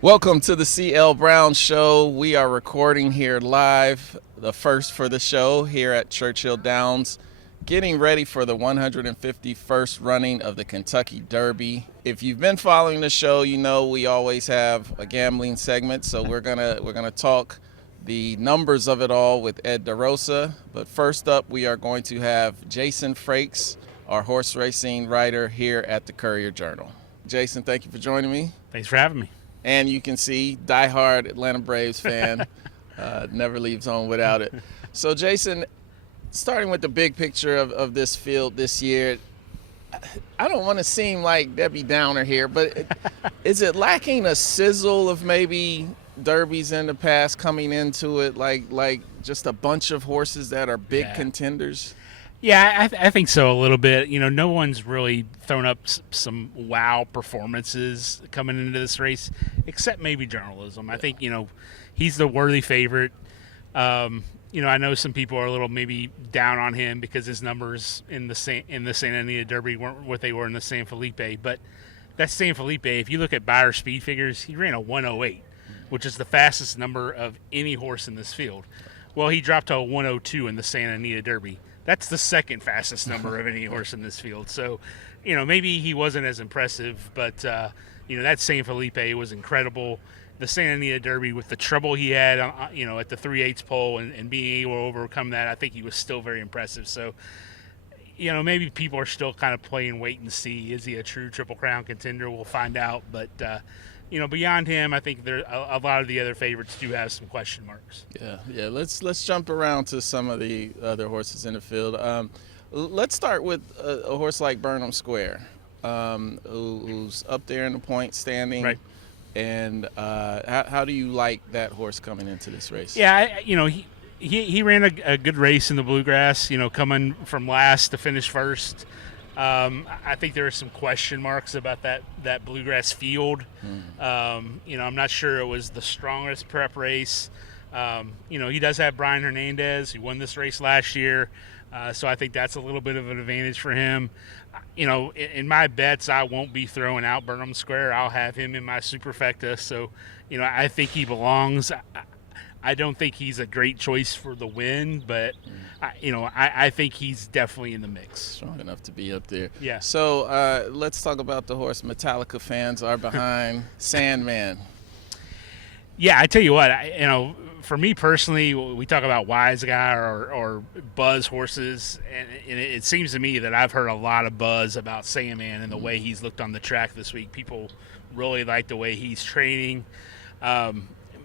Welcome to the CL Brown Show. We are recording here live, the first for the show here at Churchill Downs, getting ready for the 151st running of the Kentucky Derby. If you've been following the show, you know we always have a gambling segment, so we're gonna talk the numbers of it all with Ed DeRosa. But first up, we are going to have Jason Frakes, our horse racing writer here at the Courier Journal. Jason, thank you for joining me. Thanks for having me. And you can see, diehard Atlanta Braves fan, never leaves home without it. So, Jason, starting with the big picture of this field this year, I don't want to seem like Debbie Downer here, but is it lacking a sizzle of maybe derbies in the past coming into it, like just a bunch of horses that are big contenders? Yeah, I think so a little bit. You know, no one's really thrown up some wow performances coming into this race, except maybe journalism. I think, he's the worthy favorite. I know some people are a little maybe down on him because his numbers in the Santa Anita Derby weren't what they were in the San Felipe. But that San Felipe, if you look at Beyer speed figures, he ran a 108, which is the fastest number of any horse in this field. Well, he dropped to a 102 in the Santa Anita Derby. That's the second fastest number of any horse in this field. So, maybe he wasn't as impressive, but, that San Felipe was incredible. The Santa Anita Derby, with the trouble he had, at the 3/8 pole and being able to overcome that, I think he was still very impressive. So, maybe people are still kind of playing wait and see. Is he a true Triple Crown contender? We'll find out. But, beyond him, I think there a lot of the other favorites do have some question marks. Yeah. Let's jump around to some of the other horses in the field. Let's start with a horse like Burnham Square, who's up there in the point standing. Right. And how do you like that horse coming into this race? Yeah, he ran a good race in the Bluegrass. Coming from last to finish first. I think there are some question marks about that Bluegrass field. I'm not sure it was the strongest prep race. He does have Brian Hernandez, who won this race last year. So I think that's a little bit of an advantage for him. In my bets, I won't be throwing out Burnham Square. I'll have him in my Superfecta. So, I think he belongs. I don't think he's a great choice for the win, but I think he's definitely in the mix. Strong enough to be up there. Yeah. So let's talk about the horse Metallica fans are behind, Sandman. Yeah, I tell you what, for me personally, we talk about wise guy or buzz horses, and it seems to me that I've heard a lot of buzz about Sandman and the way he's looked on the track this week. People really like the way he's training.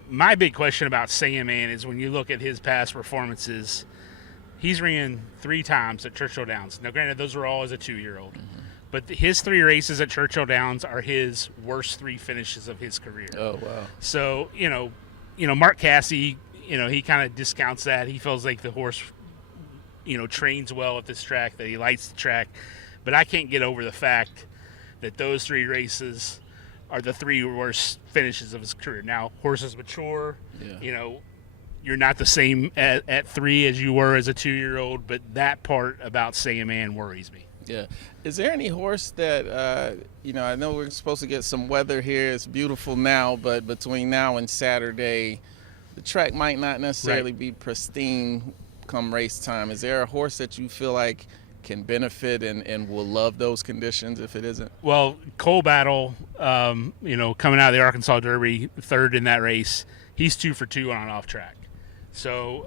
My big question about Sandman is when you look at his past performances, he's ran 3 times at Churchill Downs. Now, granted, those were all as a 2-year-old. But his 3 races at Churchill Downs are his worst 3 finishes of his career. Oh, wow. So, Mark Cassey, he kind of discounts that. He feels like the horse, trains well at this track, that he likes the track. But I can't get over the fact that those 3 races are the 3 worst finishes of his career. Now, horses mature. Yeah. You're not the same at 3 as you were as a 2-year-old, but that part about Sandman worries me. Yeah. Is there any horse that, I know we're supposed to get some weather here. It's beautiful now, but between now and Saturday, the track might not necessarily be pristine come race time. Is there a horse that you feel like can benefit and will love those conditions if it isn't? Well, Cole Battle, coming out of the Arkansas Derby, 3rd in that race, he's 2 for 2 on an off track. So,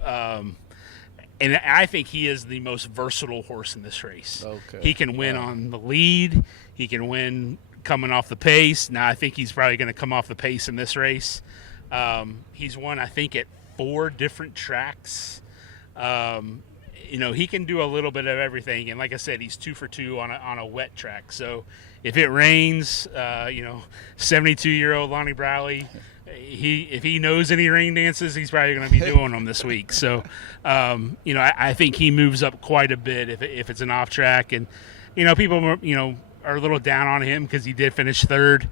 and I think he is the most versatile horse in this race. Okay. He can win on the lead. He can win coming off the pace. Now, I think he's probably going to come off the pace in this race. He's won, I think, at 4 different tracks. He can do a little bit of everything. And like I said, he's 2 for 2 on a wet track. So if it rains, 72-year-old Lonnie Briley, if he knows any rain dances, he's probably going to be doing them this week. So, I think he moves up quite a bit if it's an off track. And, people, are a little down on him because he did finish 3rd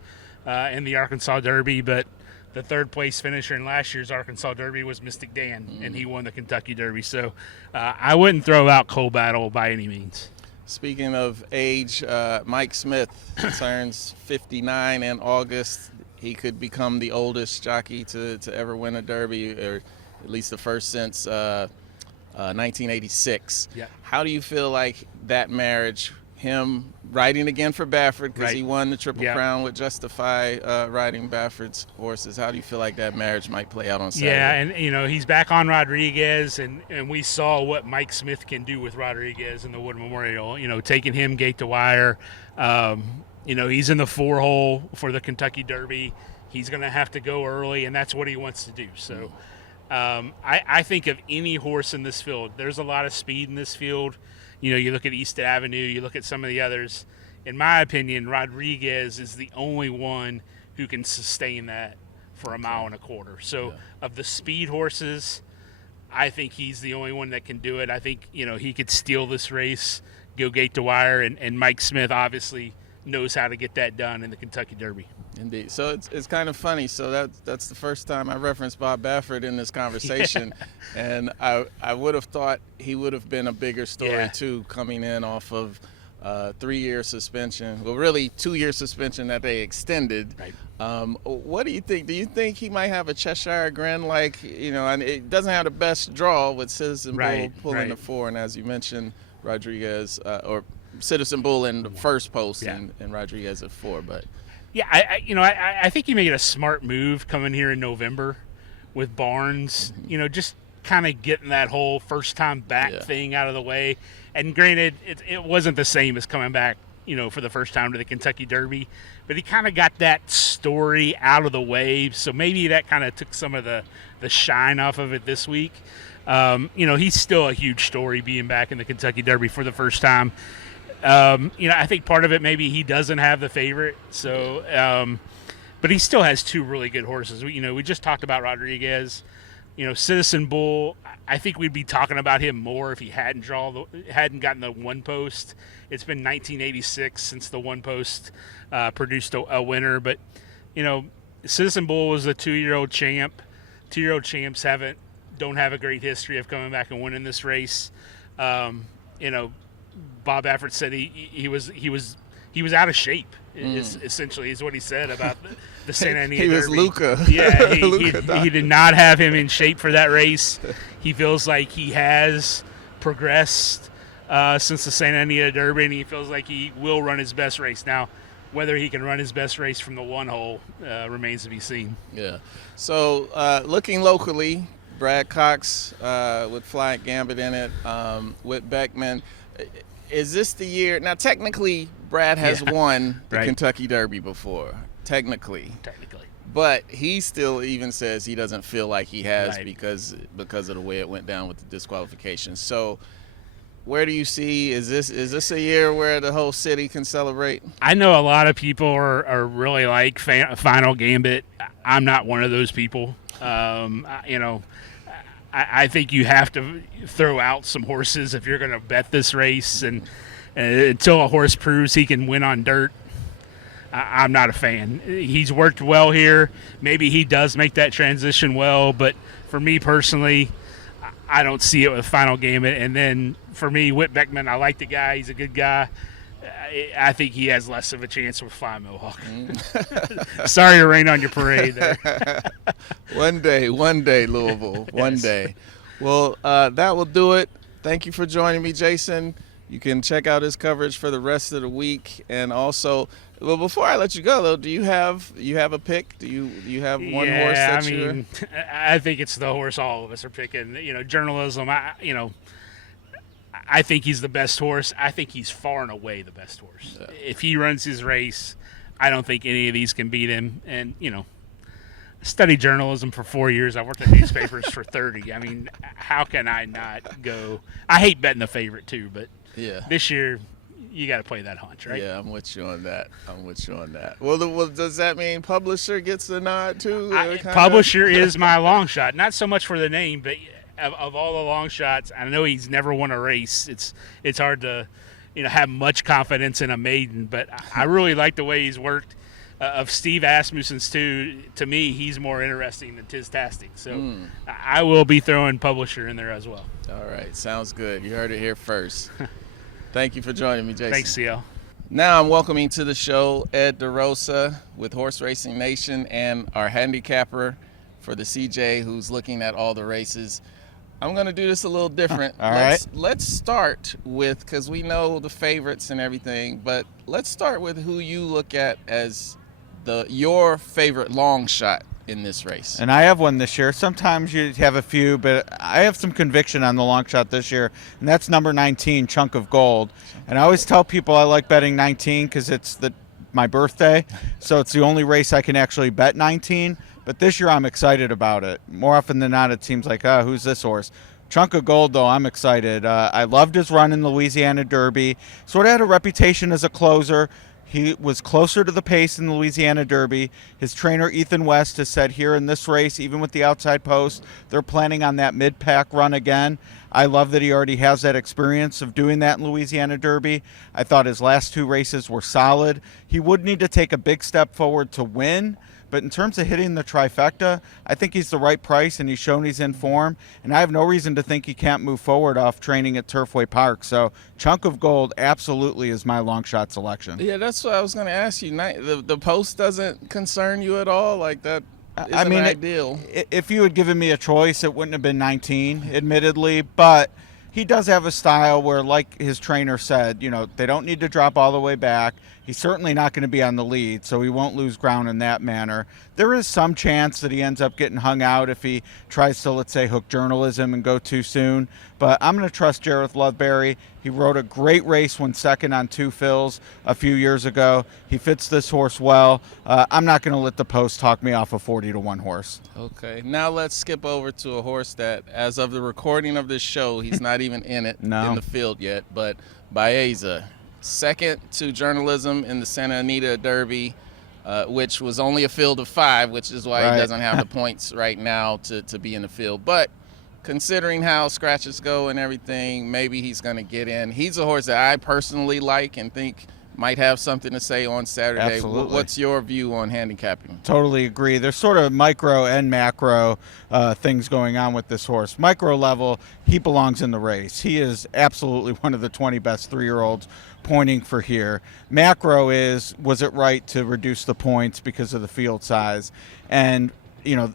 in the Arkansas Derby. But the 3rd place finisher in last year's Arkansas Derby was Mystic Dan, and he won the Kentucky Derby. So I wouldn't throw out Cole Battle by any means. Speaking of age, Mike Smith turns 59 in August. he could become the oldest jockey to ever win a Derby, or at least the first since 1986. Yeah. How do you feel like that marriage, him riding again for Baffert, because he won the Triple Crown with Justify, riding Baffert's horses, how do you feel like that marriage might play out on Saturday? Yeah, and he's back on Rodriguez, and we saw what Mike Smith can do with Rodriguez in the Wood Memorial, taking him gate to wire. He's in the 4-hole for the Kentucky Derby. He's going to have to go early, and that's what he wants to do. So I think of any horse in this field, there's a lot of speed in this field. You look at East Avenue, you look at some of the others. In my opinion, Rodriguez is the only one who can sustain that for a mile and a quarter. So of the speed horses, I think he's the only one that can do it. I think, he could steal this race, go gate to wire, and Mike Smith obviously knows how to get that done in the Kentucky Derby. Indeed. So it's kind of funny. So that's the first time I referenced Bob Baffert in this conversation. And I would have thought he would have been a bigger story too, coming in off of 3-year suspension. Well, really 2-year suspension that they extended. Right. What do you think? Do you think he might have a Cheshire grin, like, and it doesn't have the best draw with Citizen Bull pulling the 4, and as you mentioned, Rodriguez or Citizen Bull in the first post and Rodriguez at 4, but. Yeah, I think you made a smart move coming here in November with Barnes, just kind of getting that whole first time back thing out of the way. And granted, it wasn't the same as coming back, for the first time to the Kentucky Derby, but he kind of got that story out of the way. So maybe that kind of took some of the shine off of it this week. He's still a huge story being back in the Kentucky Derby for the first time. I think part of it maybe he doesn't have the favorite, so but he still has 2 really good horses. We just talked about Rodriguez. Citizen Bull, I think we'd be talking about him more if he hadn't gotten the 1 post. It's been 1986 since the 1 post produced a winner, but Citizen Bull was a 2-year-old champ. 2-year-old champs don't have a great history of coming back and winning this race. Bob Baffert said he was out of shape. Essentially, is what he said about the Santa Anita Derby. He was Luca. Yeah, he did not have him in shape for that race. He feels like he has progressed since the Santa Anita Derby, and he feels like he will run his best race. Now, whether he can run his best race from the 1-hole remains to be seen. Yeah. So looking locally, Brad Cox with Flying Gambit in it, with Beckman. Is this the year? Now, technically, Brad has won the Kentucky Derby before. Technically. But he still even says he doesn't feel like he has because of the way it went down with the disqualification. So, where do you see? Is this a year where the whole city can celebrate? I know a lot of people are really like Final Gambit. I'm not one of those people. I think you have to throw out some horses if you're going to bet this race, and until a horse proves he can win on dirt, I'm not a fan. He's worked well here. Maybe he does make that transition well, but for me personally, I don't see it with Final Gambit. And then for me, Whit Beckman, I like the guy. He's a good guy. I think he has less of a chance with Fly Mohawk. Sorry to rain on your parade there. One day, Louisville. One day. Well, that will do it. Thank you for joining me, Jason. You can check out his coverage for the rest of the week. And also, well, before I let you go, though, do you have a pick? Do you have one horse that I think it's the horse all of us are picking. Journalism, I think he's the best horse. I think he's far and away the best horse. Yeah. If he runs his race, I don't think any of these can beat him. And, I studied journalism for 4 years. I worked at newspapers for 30. I mean, how can I not go? I hate betting the favorite, too, but this year you got to play that hunch, right? Yeah, I'm with you on that. Well, does that mean Publisher gets the nod, too? Publisher is my long shot. Not so much for the name, but of all the long shots, I know he's never won a race. It's hard to, have much confidence in a maiden, but I really like the way he's worked. Of Steve Asmussen's too, to me, he's more interesting than Tiz-tastic. So I will be throwing Publisher in there as well. All right, sounds good. You heard it here first. Thank you for joining me, Jason. Thanks, CL. Now I'm welcoming to the show Ed DeRosa with Horse Racing Nation and our handicapper for the CJ who's looking at all the races. I'm going to do this a little different. All right. Let's start with, because we know the favorites and everything, but let's start with who you look at as your favorite long shot in this race. And I have one this year. Sometimes you have a few, but I have some conviction on the long shot this year, and that's number 19, Chunk of Gold. And I always tell people I like betting 19 because it's my birthday, so it's the only race I can actually bet 19. But this year I'm excited about it. More often than not, it seems like, who's this horse? Chunk of Gold, though, I'm excited. I loved his run in the Louisiana Derby. Sort of had a reputation as a closer. He was closer to the pace in the Louisiana Derby. His trainer, Ethan West, has said here in this race, even with the outside post, they're planning on that mid-pack run again. I love that he already has that experience of doing that in Louisiana Derby. I thought his last two races were solid. He would need to take a big step forward to win, but in terms of hitting the trifecta, I think he's the right price, and he's shown he's in form. And I have no reason to think he can't move forward off training at Turfway Park. So Chunk of Gold absolutely is my long shot selection. Yeah, that's what I was going to ask you. The post doesn't concern you at all? Like that isn't ideal. If you had given me a choice, it wouldn't have been 19, admittedly. But he does have a style where, like his trainer said, they don't need to drop all the way back. He's certainly not going to be on the lead, so he won't lose ground in that manner. There is some chance that he ends up getting hung out if he tries to, let's say, hook journalism and go too soon. But I'm going to trust Jareth Loveberry. He rode a great race, won second on two fills a few years ago. He fits this horse well. I'm not going to let the post talk me off a 40-1 horse. Okay, now let's skip over to a horse that, as of the recording of this show, he's not even in it in the field yet, but Baeza. Second to journalism in the Santa Anita Derby, which was only a field of 5, which is why he doesn't have the points right now to be in the field. But considering how scratches go and everything, maybe he's going to get in. He's a horse that I personally like and think might have something to say on Saturday. Absolutely. What's your view on handicapping? Totally agree. There's sort of micro and macro things going on with this horse. Micro level, he belongs in the race. He is absolutely one of the 20 best 3-year-olds pointing for here. Macro was it right to reduce the points because of the field size? And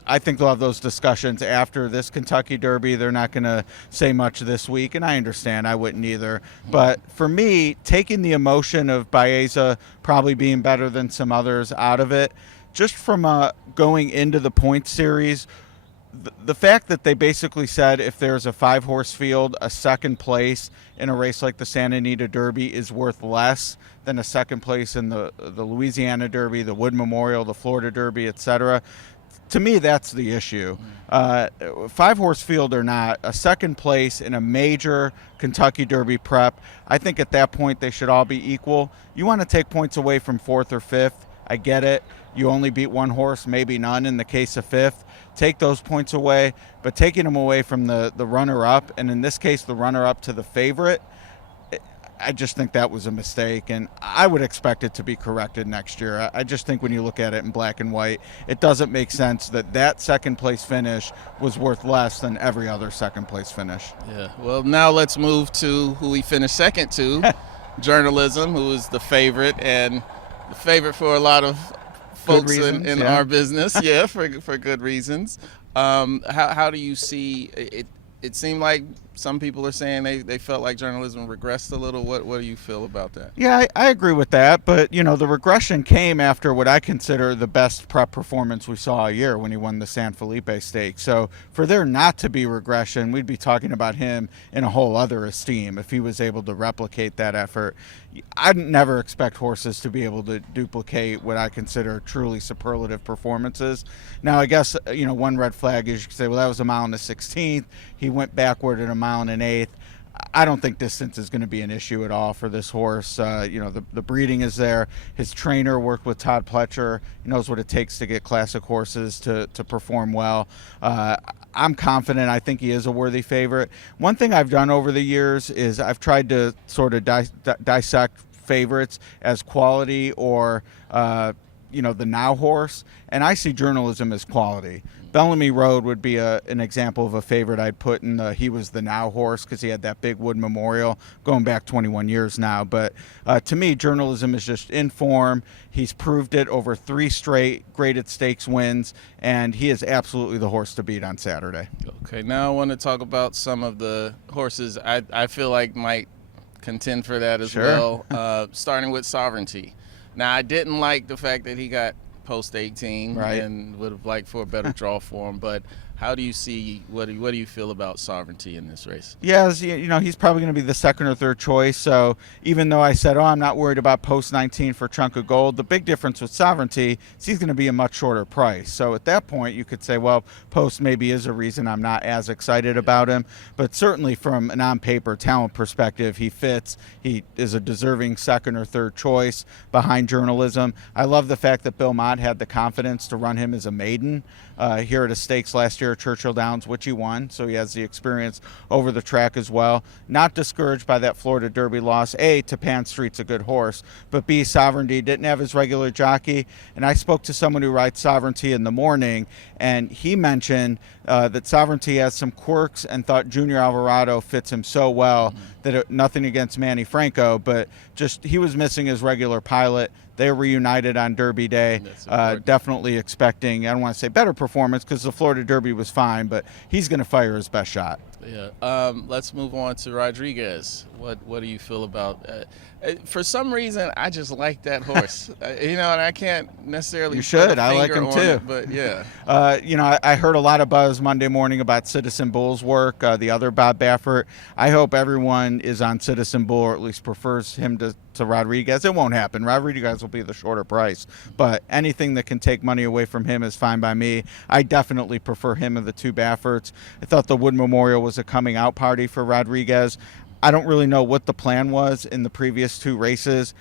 I think they'll have those discussions after this Kentucky Derby. They're not going to say much this week, and I understand. I wouldn't either. But for me, taking the emotion of Baeza probably being better than some others out of it, just from going into the point series, the fact that they basically said if there's a 5-horse field, a second place in a race like the Santa Anita Derby is worth less than a second place in the Louisiana Derby, the Wood Memorial, the Florida Derby, etc. To me, that's the issue. 5-horse field or not, a second place in a major Kentucky Derby prep, I think at that point they should all be equal. You want to take points away from 4th or 5th, I get it. You only beat one horse, maybe none in the case of 5th. Take those points away, but taking them away from the runner-up, and in this case the runner-up to the favorite, I just think that was a mistake, and I would expect it to be corrected next year. I just think when you look at it in black and white, it doesn't make sense that second-place finish was worth less than every other second-place finish. Yeah, well, now let's move to who we finished second to, journalism, who is the favorite, and the favorite for a lot of folks in our business, for good reasons. How do you see it? It seemed like some people are saying they felt like journalism regressed a little. What do you feel about that? Yeah, I agree with that. But, the regression came after what I consider the best prep performance we saw all year when he won the San Felipe Stakes. So for there not to be regression, we'd be talking about him in a whole other esteem if he was able to replicate that effort. I'd never expect horses to be able to duplicate what I consider truly superlative performances. Now, I guess, one red flag is you could say, well, that was a mile and a 16th. He went backward at a mile and an 1/8. I don't think distance is going to be an issue at all for this horse. The breeding is there. His trainer worked with Todd Pletcher. He knows what it takes to get classic horses to perform well. I'm confident. I think he is a worthy favorite. One thing I've done over the years is I've tried to sort of dissect favorites as quality or the now horse, and I see journalism as quality. Bellamy Road would be an example of a favorite I'd put in he was the now horse because he had that big wood memorial going back 21 years now. But to me, journalism is just in form. He's proved it over 3 straight graded stakes wins, and he is absolutely the horse to beat on Saturday. Okay, now I want to talk about some of the horses I feel like might contend for that as Sure. well, starting with Sovereignty. Now, I didn't like the fact that he got post 18 Right. and would have liked for a better draw for him, but how do you see, what do you feel about Sovereignty in this race? Yeah, he's probably going to be the second or third choice. So even though I said, I'm not worried about post 19 for Chunk of Gold, the big difference with Sovereignty is he's going to be a much shorter price. So at that point, you could say, well, post maybe is a reason I'm not as excited about him. But certainly from an on-paper talent perspective, he fits. He is a deserving second or third choice behind journalism. I love the fact that Bill Mott had the confidence to run him as a maiden here at a stakes last year at Churchill Downs, which he won. So he has the experience over the track as well. Not discouraged by that Florida Derby loss. A, Tapan Street's a good horse, but B, Sovereignty didn't have his regular jockey. And I spoke to someone who rides Sovereignty in the morning, and he mentioned that Sovereignty has some quirks and thought Junior Alvarado fits him so well that nothing against Manny Franco, but just he was missing his regular pilot. They were reunited on Derby Day. Definitely expecting, I don't want to say better performance because the Florida Derby was fine, but he's going to fire his best shot. Yeah. Let's move on to Rodriguez. What do you feel about for some reason, I just like that horse. And I can't necessarily. You should. Put a I like finger him on too. It, but yeah. I heard a lot of buzz Monday morning about Citizen Bull's work. The other Bob Baffert. I hope everyone is on Citizen Bull, or at least prefers him to Rodriguez. It won't happen. Rodriguez will be the shorter price, but anything that can take money away from him is fine by me. I definitely prefer him of the two Bafferts. I thought the Wood Memorial was a coming out party for Rodriguez. I don't really know what the plan was in the previous 2 races.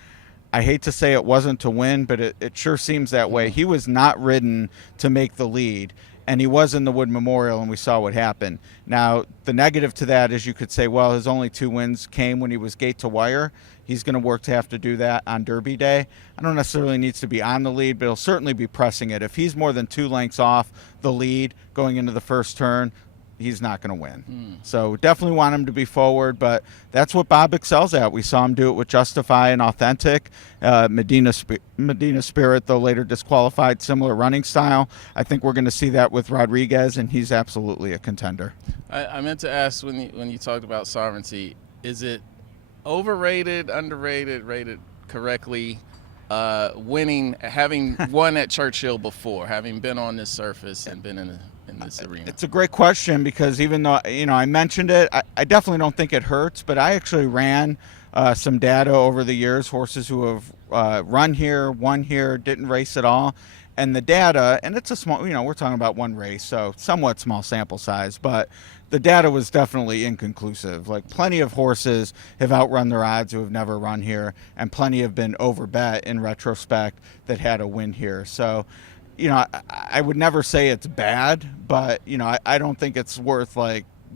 I hate to say it wasn't to win, but it sure seems that way. He was not ridden to make the lead, and he was in the Wood Memorial, and we saw what happened. Now, the negative to that is you could say, well, his only 2 wins came when he was gate to wire. He's going to work to have to do that on Derby Day. I don't necessarily needs to be on the lead, but he'll certainly be pressing it. If he's more than 2 lengths off the lead going into the first turn, he's not going to win. So definitely want him to be forward, but that's what Bob excels at. We saw him do it with Justify and Authentic. Medina Spirit, though later disqualified, similar running style. I think we're going to see that with Rodriguez, and he's absolutely a contender. I meant to ask when you talked about Sovereignty, is it overrated, underrated, rated correctly, winning, having won at Churchill before, having been on this surface and been in this arena? It's a great question because even though I mentioned it, I definitely don't think it hurts, but I actually ran some data over the years, horses who have run here, won here, didn't race at all. And the data, and it's a small, we're talking about 1 race, so somewhat small sample size, but the data was definitely inconclusive. Like, plenty of horses have outrun their odds who have never run here, and plenty have been overbet in retrospect that had a win here. So, I would never say it's bad, but, I don't think it's worth,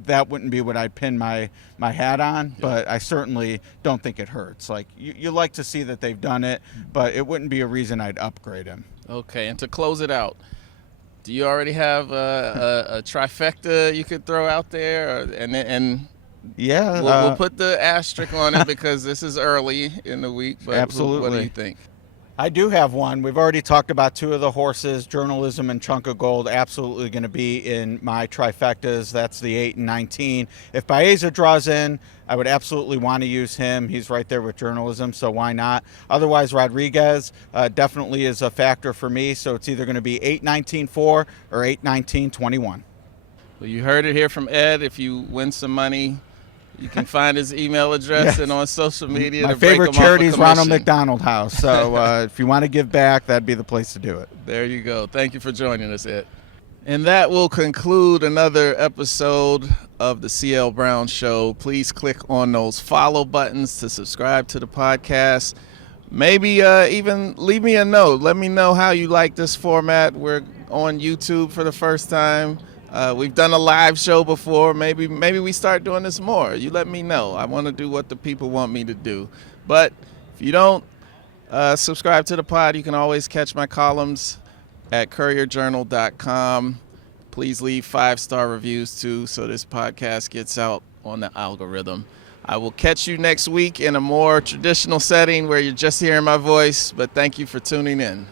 that wouldn't be what I'd pin my hat on, but I certainly don't think it hurts. Like, you like to see that they've done it, but it wouldn't be a reason I'd upgrade him. Okay, and to close it out, do you already have a trifecta you could throw out there? Yeah. We'll put the asterisk on it because this is early in the week, but Absolutely. What do you think? I do have one. We've already talked about 2 of the horses. Journalism and Chunk of Gold absolutely going to be in my trifectas. That's the 8 and 19. If Baeza draws in, I would absolutely want to use him. He's right there with Journalism, so why not? Otherwise, Rodriguez definitely is a factor for me, so it's either going to be 8-19-4 or 8-19-21. Well, you heard it here from Ed. If you win some money, you can find his email address and on social media. My to break favorite him off a charity is Ronald commission. McDonald House, so if you want to give back, that'd be the place to do it. There you go. Thank you for joining us, Ed. And that will conclude another episode of the CL Brown Show. Please click on those follow buttons to subscribe to the podcast. Maybe even leave me a note. Let me know how you like this format. We're on YouTube for the first time. We've done a live show before. Maybe we start doing this more. You let me know. I want to do what the people want me to do. But if you don't Subscribe to the pod. You can always catch my columns at courierjournal.com. Please leave 5-star reviews too, so this podcast gets out on the algorithm. I will catch you next week in a more traditional setting where you're just hearing my voice, but thank you for tuning in.